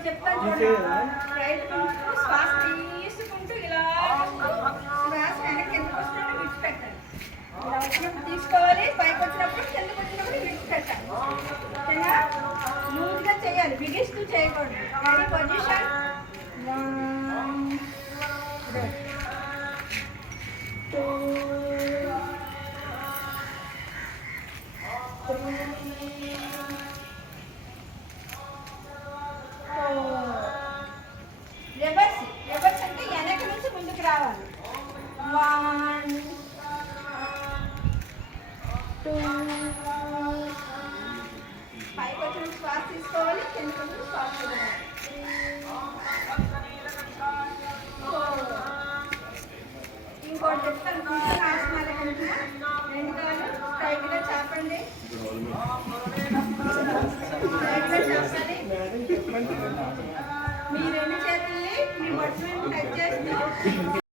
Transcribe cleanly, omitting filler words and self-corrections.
ఇంకోటి చెప్తాను చూడండి. రైట్ శ్వాస తీసుకుంటూ ఇలా శ్వాస వెనక్కి ఎందుకు వస్తున్నట్టు విడిచిపెట్టాలి. ఇలా వచ్చినప్పుడు తీసుకోవాలి, పైకి వచ్చినప్పుడు కిందకు వచ్చినప్పుడు విడిచిపెట్టాలి. ఓకేనా? లూజ్గా చేయాలి, బిగిస్తూ చేయకూడదు. Ready position. 1 2 రివర్స్. రివర్స్ అంటే వెనక నుంచి ముందుకు రావాలి. 1 2 పైకి వచ్చిన శ్వాస తీసుకోవాలి, కిందకి వచ్చిన శ్వాస తీసుకోవాలి. 4 ఇంకోటి చెప్తాను. కూర్చొని ఆసనాలు కొంటున్నా. 2 కాళ్ళు స్ట్రైట్గా చాపండి. మీ 2 చేతుల్ని మీ బొట్టు టచ్ చేస్తూ